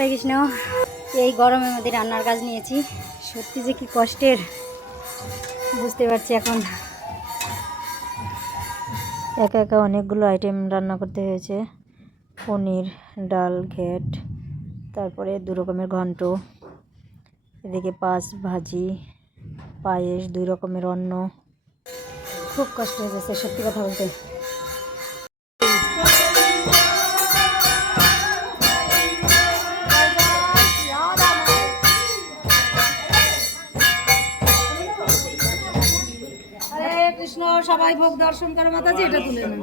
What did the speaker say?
হরে কৃষ্ণ। এই গরমের মধ্যে রান্নার কাজ নিয়েছি, সত্যি যে কি কষ্টের বুঝতে পারছি এখন। একা একা অনেকগুলো আইটেম রান্না করতে হয়েছে। পনির, ডাল, ঘ্যাট, তারপরে 2 রকমের ঘন্ট, এদিকে পাঁচ ভাজি, পায়েস, 2 রকমের অন্ন। খুব কষ্ট হয়ে যাচ্ছে সত্যি কথা বলতে। হরে কৃষ্ণ, সবাই ভোগ দর্শন করে মাতাজি, এটা তুলে নেন।